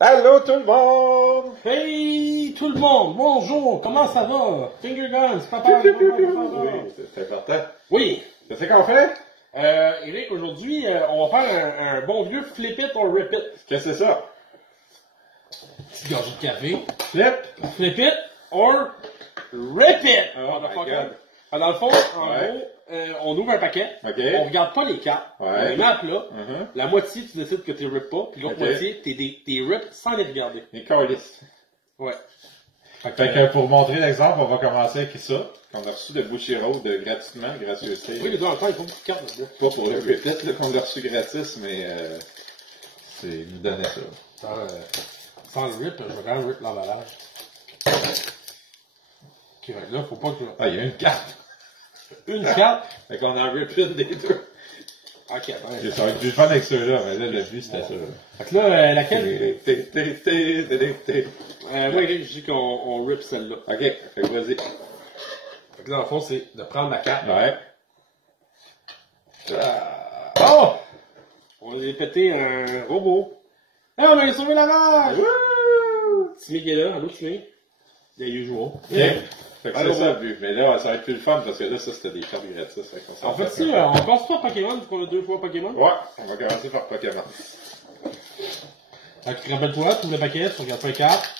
Allô tout le monde! Hey tout le monde, bonjour, comment ça va? Finger guns, papa, Oui, c'est important. Oui, C'est qu'on fait? Eric, aujourd'hui, on va faire un bon vieux flip it or rip it. Qu'est-ce que c'est ça? Petite gorgée de café. Flip? Flip it or rip it! Oh my God. Dans le fond, en gros, on ouvre un paquet, OK. on regarde pas les cartes, on les met à plat, la moitié tu décides que tu rips pas, puis l'autre moitié t'es rips sans les regarder. Les calices. Ouais. Fait que pour montrer l'exemple, on va commencer avec ça, qu'on a reçu de Bouchiro de gratuitement, gracieuseté. Oui, mais dans le temps, il faut beaucoup de cartes là-dedans. Pas pour le repeat, là, qu'on a reçu gratis, mais c'est nous donner ça. Sans le rip, je vais quand même rip l'emballage. Ok, là, faut pas que... Ah, il y a une carte! Une carte? Fait qu'on a repeat des deux. Ok, attends. Ça va être plus fun avec ceux-là, mais là, le but, c'était ça. Fait que là, laquelle? Moi, Eric, je dis qu'on rip celle-là. Ok, fait que vas-y. Fait que là, dans le fond, c'est de prendre la carte. Ouais. Oh! On a pété un robot. Hey, on a sauvé la vache! Timmy qui est là. Allô, Timmy? Il y a usual. Ok. Fait que c'est ça le but. Mais là, ça va être plus le fun parce que là, ça, c'était des cartes gratis. En fait, si, on passe pas Pokémon, vu qu'on a 2 fois Pokémon. Ouais, on va commencer par Pokémon. Fait que rappelle-toi, tu ouvres le paquet, tu regardes pas les cartes.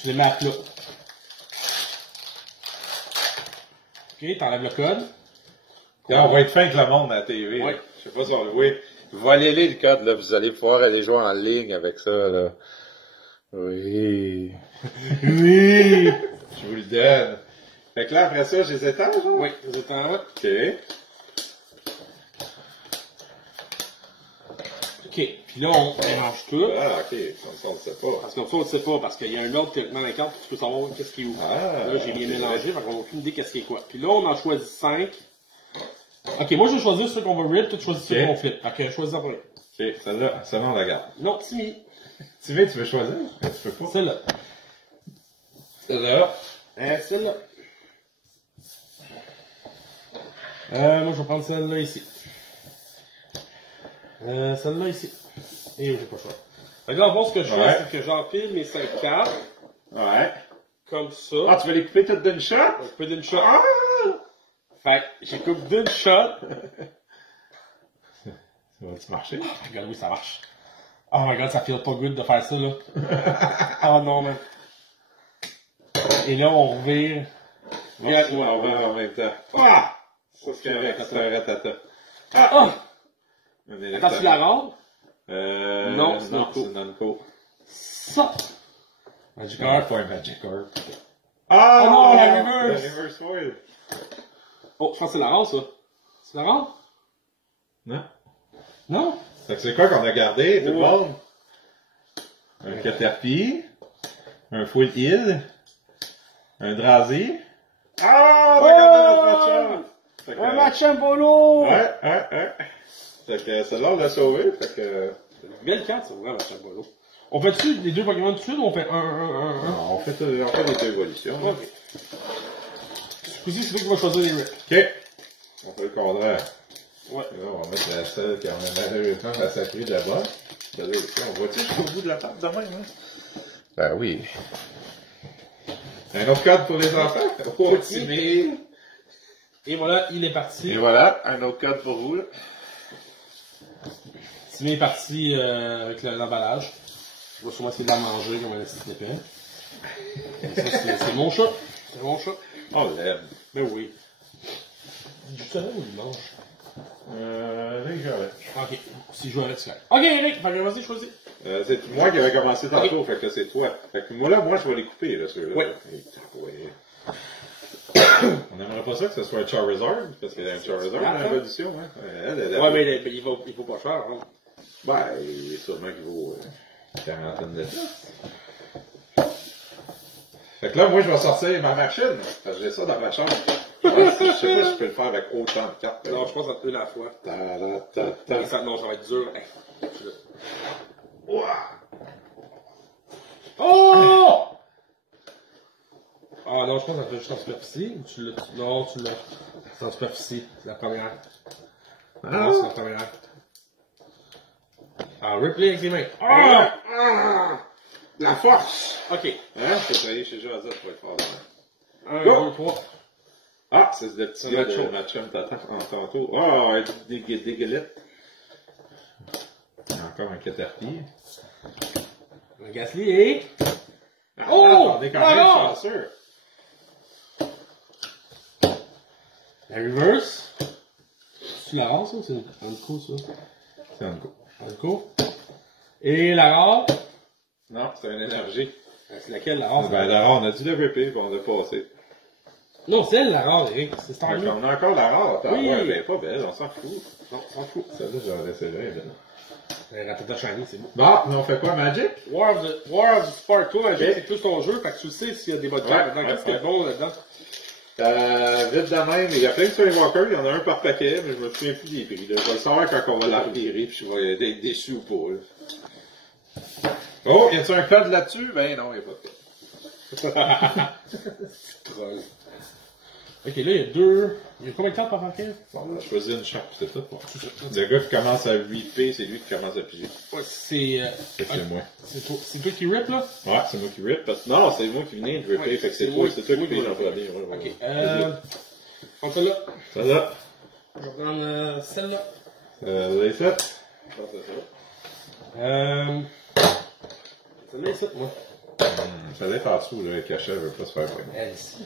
Tu les mets à plat. Ok, t'enlèves le code. Là, on va être fin avec le monde à la TV. Ouais. Je sais pas si on le voit. Volez-les le code, là. Vous allez pouvoir aller jouer en ligne avec ça, là. Oui. Oui! Je vous le donne. Fait que là, après ça, je les étends, genre? Oui, les étends, ouais. Ok. Ok, puis là, on mélange tout. Ah, ok. Comme ça, on le sait pas. Parce qu'on ne sait pas, parce qu'il y a un ordre dans les cartes, tu peux savoir qu'est-ce qui est où. Ah, là, j'ai bien mélangé, fait qu'on n'a aucune idée qu'est-ce qui est quoi. Puis là, on en choisit 5. Ok, moi, je vais choisir ceux qu'on va rip, toi, tu choisis ceux qu'on flip. Fait que choisis en premier. Ok, celle-là, on la garde. Non, Timmy. Timmy, tu veux choisir? Tu peux pas. Celle-là. Celle-là. Celle-là. Moi, je vais prendre celle-là ici. Celle-là ici. Et j'ai pas le choix. Fait que là, en fond, ce que je fais, c'est que j'empile mes 5 cartes. Ouais. Comme ça. Ah, tu veux les couper toutes d'une shot? Je coupe d'une shot. Ah! Fait que j'ai coupe d'une shot. Ça va-tu marcher? Regarde, oui, ça marche. Oh my god, ça feel pas good de faire ça, là. Oh non, man. Et là, on revire. Regarde, on va en même temps. Ah! Ça, c'est correct, c'est un ratata. Ah! Oh! Un Attends, tu la rentres? Non, c'est Namco. Ça! Magikarp. Pas un Magikarp. Ah! Oh non, la Le reverse! reverse foil. Oh, je pense que c'est la rentre, ça. C'est la rentre? Non. Non? Fait que c'est quoi qu'on a gardé, tout le monde? Un Caterpie, un Full Heal, un Drazi. Ah! On a gardé notre match-up! Un Machamp Polo! Ouais. Fait que celle-là, on l'a sauvé, fait que... C'est une belle carte, c'est vrai, Machamp Polo. On fait-tu les 2 Pokémon tout de suite ou on fait un? Non, on fait des deux évolutions. Ok. Ce coup-ci, c'est toi qui vas choisir les rips. Ok. On fait le contraire. Ouais. Là, on va mettre la selle qui a malheureusement massacré là-bas. Celle-là aussi, on voit-tu jusqu'au bout de la table de même, hein? Ben oui. Un autre code pour les enfants? Oh, Timmy! Et voilà, il est parti. Et voilà, un autre code pour vous, là. Timmy est parti avec l'emballage. Je vais sûrement essayer de la manger comme un petit épais. C'est mon chat. C'est mon chat. On l'aime. Ben oui. Du savais où il mange? Là, j'arrête. Ok. Si je joue avec, c'est clair. Ok, Eric, vas-y, choisis. C'est moi qui avais commencé tantôt, fait que c'est toi. Fait que moi, je vais les couper, là, ceux-là. Oui. On n'aimerait pas ça que ce soit un Charizard, parce qu'il y a un Charizard dans l'évolution, hein. Ouais, mais il vaut pas cher, hein. Ben, il est sûrement qu'il vaut quarantaine de Fait que là, moi, je vais sortir ma machine, parce que j'ai ça dans ma chambre. Je sais pas si je peux le faire avec autant de cartes. Non, je pense à une à la fois. Non, ça va être dur. Oh! Ah non, je pense que ça fait juste en superficie. Non, tu l'as. C'est en superficie. C'est la première. Non, c'est la première. Ah, replay avec les mains. Ah! La force! Ok. Hein? Faut travailler chez Joseph pour être fort. 1, Go! 2, 3. Ah, c'est le petit gars de Macho. Matchum t'attends en tantôt. Ah, ouais, des galettes. Encore un Caterpie. Un Gasly et... Ah, Oh! on est quand même Bravo! chanceux. La reverse. C'est la rare, ça? C'est un coup, ça. C'est un coup. Un coup. Et la rare. Non, c'est une énergie. C'est laquelle, la rare? Ben, la rare, on a dû le ripper, puis on l'a passé. Non, c'est elle, la rare, Eric. C'est cette Donc, là. on a encore la rare. Attends, Oui. ouais, ben, pas belle, on s'en fout. Non, on s'en fout. Celle-là, j'aurais laissé là, elle. Ratata Shiny, c'est beau. Bon, mais on fait quoi, Magic? War of the Spark, toi, c'est plus ton jeu, fait que tu sais s'il y a des bonnes cartes Ouais, là-dedans. Qu'est-ce ouais, qui est bon là-dedans? Vite de même, il y a plein de Skywalker, il y en a un par paquet, mais je me souviens plus des prix. Là. Je vais le savoir quand on va la revirer, puis je vais être déçu ou pas. Là. Oh, y a-tu un code là-dessus? Ben non, y a pas de code. Troll. Ok, là, il y a deux. Il y a combien de cartes par paquet? Bon, on a choisi une charte, c'est tout. Bon. Le gars qui commence à ripper, c'est lui qui commence à piger. Ouais, c'est. C'est moi. C'est toi qui rip, là? Ouais, c'est moi qui rip. Parce que non, c'est moi qui venais de ripper, Ouais, fait que c'est c'est toi, moi c'est toi qui qui pige en vais premier. Ok, on fait là. Ça là. Je vais prendre celle-là. Les 7. C'est ça. Celle-là, c'est moi. Ça doit être en dessous, là, le cachet veut pas se faire vraiment. Elle ici.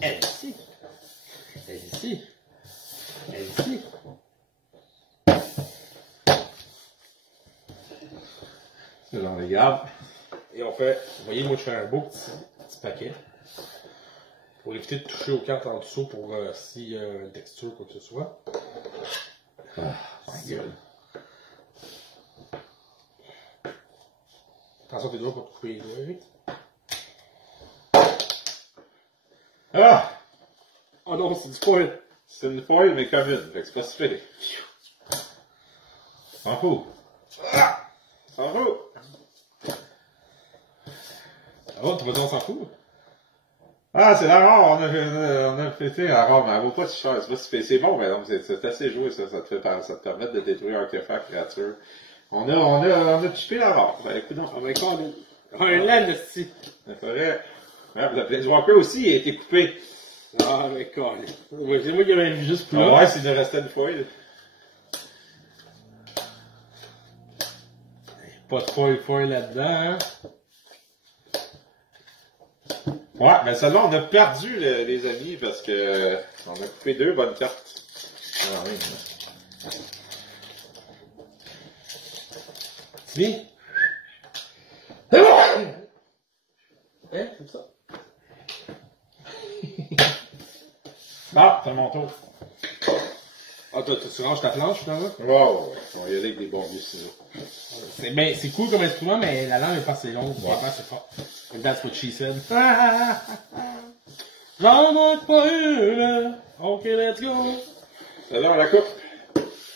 Elle ici. Elle ici. Elle ici. C'est dans les gardes. Et on fait, vous voyez, moi je fais un beau petit paquet. Pour éviter de toucher aux cartes en dessous pour s'il y a une texture, quoi que ce soit. Ah, my god. Attention tes doigts pour te couper les doigts, Eric. Ah! Oh non, c'est du foil. C'est une foil, mais comme une, fait que c'est pas si fait. S'en fout. Ah! S'en fout. Ah bon, tu vas dire on s'en fout? Ah, c'est la rare, on a fêté la rare, mais elle vaut pas si cher, c'est pas si fait. C'est bon, mais non, c'est assez joué, ça te permet de détruire artefacts, créatures. On a chippé la rare. Ben, écoute donc. On va écouter un land ici. Ça ferait. Ouais, la Planeswalker aussi, il a été coupé. Ah, mais quoi. C'est moi qui avais vu juste plus Ah là. ouais, s'il nous restait une foil. Pas de foil là-dedans, hein. Ouais, mais celle-là, on a perdu, les amis, parce que on a coupé 2 bonnes cartes. Ah oui. Tu viens? Hein, comme ça? Ah, c'est mon tour. Ah, tu ranges ta planche, finalement? Wow, on va y aller avec des bons vieux ciseaux. C'est cool comme instrument, mais la lame est pas assez longue. Ouais. C'est fort. And that's what she said. J'en manque pas une. Ok, let's go. Celle-là, on la coupe.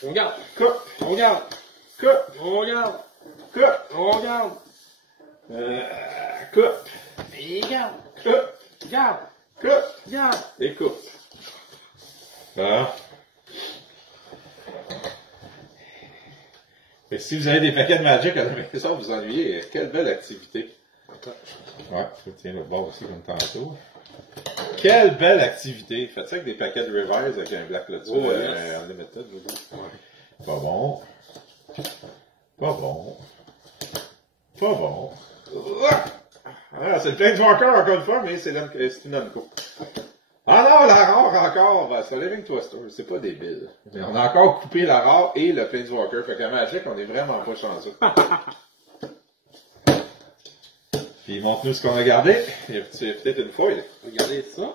On regarde. Coupe. On regarde. Coupe. On regarde. Coupe. On regarde. Coupe. Et regarde. Coupe. Regarde. Coupe. Regarde. Et coupe. Ah. Fait que si vous avez des paquets de Magic à la maison, vous ennuyez. Quelle belle activité. Ouais, je tiens le bord aussi comme tantôt. Quelle belle activité. Faites ça avec des paquets de Reverse avec un Black là-dessus. Oh, yes. Unlimited, je veux dire. Pas bon. Pas bon. Pas bon. Ah, c'est le Planeswalker encore une fois, mais c'est une Unco. Ah non, la rare encore, ben, c'est le Living Twister, c'est pas débile. Mais on a encore coupé la rare et le Planeswalker, fait qu'à Magic, on est vraiment pas chanceux. Puis montre-nous ce qu'on a gardé. Il y a peut-être une foil. Regardez ça.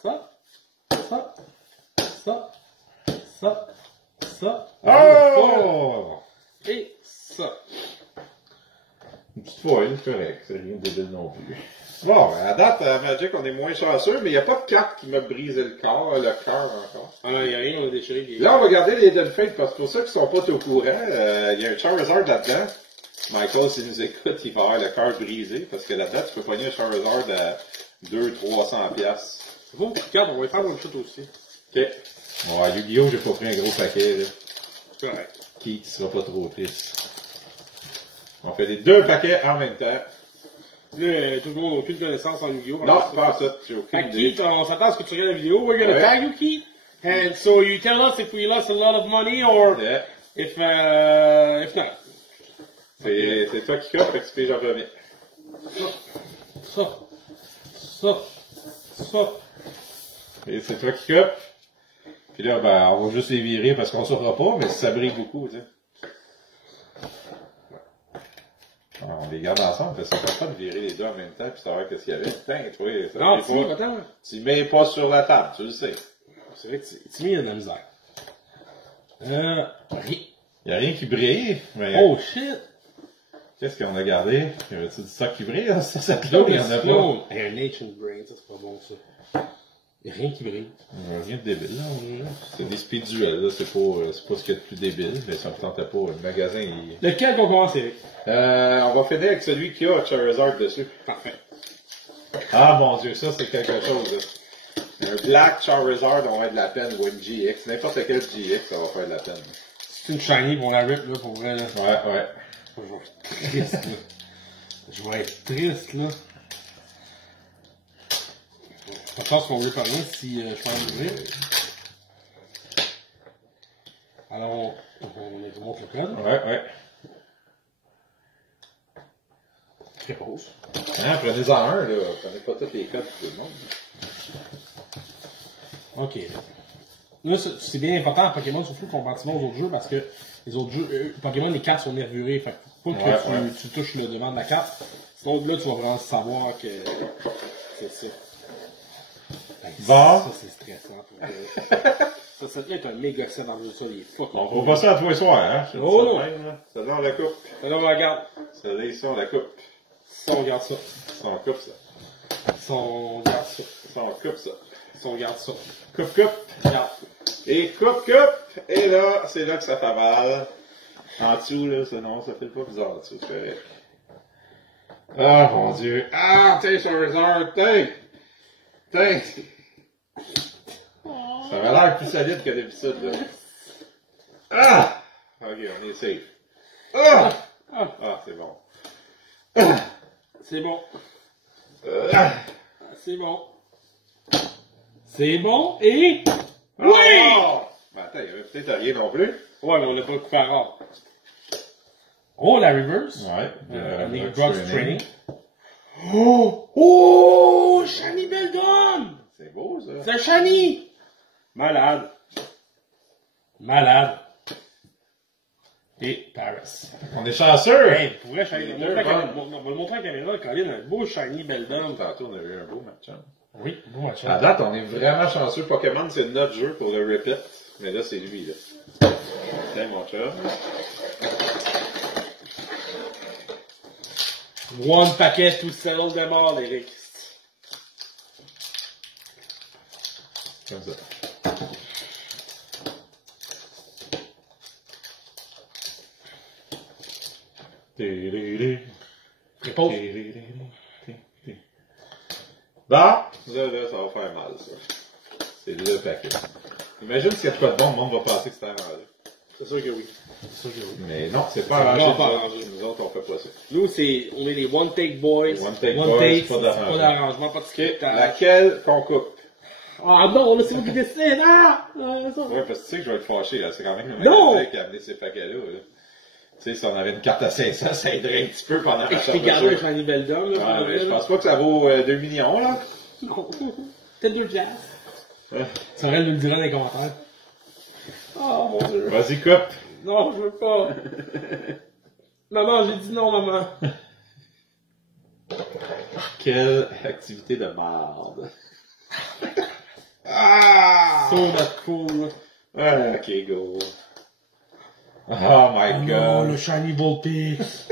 Ça. Ça. Ça. Ça. Ça. Oh! Et ça. Une petite foil, c'est correct, c'est rien de débile non plus. Bon, à date, à Magic, on est moins chanceux, mais il n'y a pas de carte qui m'a brisé le cœur encore. Ah, il n'y a rien, on a déchiré les... Là, on va garder les Hidden Fate, parce que pour ceux qui sont pas au courant, il y a un Charizard là-dedans. Michael, s'il nous écoute, il va avoir le cœur brisé, parce que là-dedans, tu peux pogner un Charizard à 200-300$. C'est bon, regarde, on va faire une chute aussi. Ok. Bon, à Yu-Gi-Oh, j'ai pas pris un gros paquet, là. C'est correct. Qui sera pas trop triste. On fait les 2 paquets en même temps. Là, tout le monde n'a aucune connaissance en Yu-Gi-Oh! Non, pas ça. J'ai aucune idée. Keith, on s'attend à ce que tu regardes la vidéo. We're gonna tag you, Keith. And so you tell us if we lost a lot of money or Yeah. if not. C'est toi qui cope, fait que tu piges en premier. Ça. Et c'est toi qui cope. Puis là, ben, on va juste les virer parce qu'on saura pas, mais ça brille beaucoup, tu sais. Alors, on les garde ensemble, parce que c'est pas de virer les deux en même temps, puis savoir qu'est-ce qu'il y avait. Putain, tu vois, ça Non, brille pas. attends. Tu mets pas sur la table, tu le sais. C'est vrai que Timmy a de la misère. Rien. Il y a rien qui brille, mais... Oh shit! Qu'est-ce qu'on a gardé? Y avait-tu du stock qui brille dans cette set-là? Il y en a pas. Et un Ancient Brain, ça c'est pas bon ça. Y a rien qui brille. Rien de débile, là. C'est des speed-duels, là. C'est pas ce qu'il y a de plus débile, mais ça me tentait pas. Le magasin, il... Lequel qu'on commence avec? On va finir avec celui qui a Charizard dessus. Parfait. Ah, mon Dieu, ça, c'est quelque chose, là. Un Black Charizard, on va avoir de la peine, ou une GX. N'importe quel GX, ça va faire de la peine. C'est une shiny pour la rip, là, pour vrai, là. Ouais. Je vais être triste, là. Je vais être triste, là. Je pense qu'on veut pas rien si je peux en ouvrir. Alors, on montre le code. Ouais. Très rose. Hein, prenez-en un, là. Prenez pas tous les codes pour tout le monde. Ok. Là, c'est bien important en Pokémon, surtout comparativement aux autres jeux, parce que les autres jeux, Pokémon, les cartes sont nervurées. Fait que faut pas que tu touches le devant de la carte. Sinon, là, tu vas vraiment savoir que c'est ça. Bon. Ça, c'est stressant. Ça, ça est un méga set dans le jeu, ça, il est fuck. On va passer à tous les soirs, hein. Oh! Ça là, on la coupe. Là, on regarde. Ça là, ici, on la coupe. Ça, on regarde ça. Ça, on coupe ça. Ça, on regarde ça. Ça, on coupe ça. Ça, on regarde ça. Coupe. Regarde. Et coupe. Et là, c'est là que ça fait mal. En dessous, là, non, ça fait pas bizarre en dessous, c'est correct. Ah, mon Dieu. Ah, t'es Charizard, t'es. Ça avait l'air plus solide que d'habitude, là. Ah! Ok, on est safe. Ah, c'est bon. C'est bon. Ah. C'est bon. C'est bon et... Oui! Ben, attends, il y avait peut-être rien non plus. Ouais, mais on l'a pas coupé à rare. Oh, la reverse. Ouais. On est Brock's Training. Oh! Shiny Beldon! C'est beau, ça. C'est un shiny! Malade. Et Paris. On est chanceux! Hey, pour vrai, shiny. On va le montrer à la caméra, Colin, un beau shiny Beldon. Tantôt, on a eu un beau match. Hein. Oui, beau match. À date, on est vraiment chanceux. Pokémon, c'est notre jeu pour le repeat. Mais là, c'est lui, là. Tiens, mon chat. One packet to settle them all, Eric. Comme ça. Réponse. Bon, là, ça va faire mal, ça. C'est le paquet. Imagine s'il y a pas de bon, le monde va penser que c'est arrangé. C'est sûr que oui. Mais non, c'est pas arrangé. pas arrangé. Nous autres, on fait pas ça. Nous, on est les one take boys. One take boys, pas d'arrangement. Pas d'arrangement, pas de Ok, scriptage. laquelle qu'on coupe? Ah non, là, c'est vous qui décidez, ah! Ouais, parce que tu sais que je vais être fâché, là. C'est quand même le Non! magasin qui a amené ces paquets-là, là. Tu sais, si on avait une carte à 500, ça aiderait un petit peu pendant la Je t'ai gardé un shiny Beldon, là. Ouais, mais je pense pas que ça vaut 2 millions, là. Non. Peut-être 2 piastres. Ouais. Ça aurait le dire dans les commentaires. Oh mon dieu. Vas-y, coupe. Non, je veux pas. Maman, j'ai dit non, maman. Quelle activité de merde. Ah! So not cool. Ah, ok, go. Oh my god. Non, le shiny Bullpix.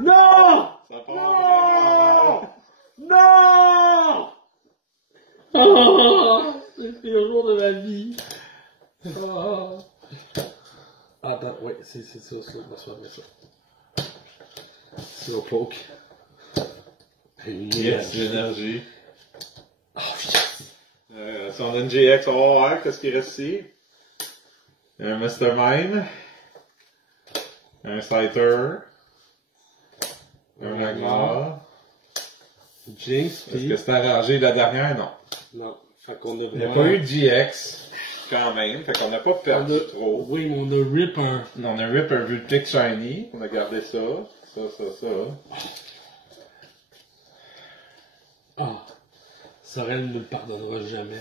Non! Ça part Non! Oh! C'est le pire jour de ma vie. Oh. Attends, ouais, c'est ça, ça. C'est au poke. Yes, l'énergie. Oh, yes! Son NGX, on va voir qu'est-ce qui reste ici. Un Mastermind. Un Scyther. Un Ragnar. Jinx, Est-ce puis... que c'était arrangé la dernière? Non. Non. Fait qu'on a Il n'y a vraiment... pas eu de GX, quand même. Fait qu'on n'a pas perdu trop. Oui, mais on a rip un... On a rip un Vulpix Shiny. On a gardé ça. Ça. Ah. Sorel ne le pardonnera jamais.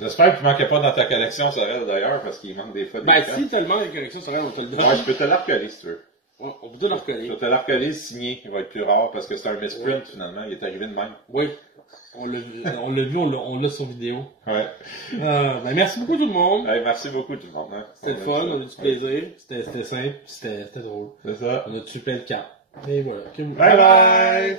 J'espère qu'il ne manquait pas dans ta collection, Sorel, d'ailleurs, parce qu'il manque des fois des Ben, cartes. si tellement les corrections Sorel, on te le donne. Ouais, je peux te la recoller si tu veux. On peut te le Je recoller. peux te la recoller signé. Il va être plus rare parce que c'est un misprint, finalement. Il est arrivé de même. Oui. On l'a vu, on l'a sur vidéo. Ouais. Ben, merci beaucoup tout le monde. Hey, merci beaucoup, tout le monde. Hein. C'était le fun, on a eu du plaisir. C'était simple, c'était drôle. C'est ça. On a tué plein de cartes. Et voilà. Bye bye!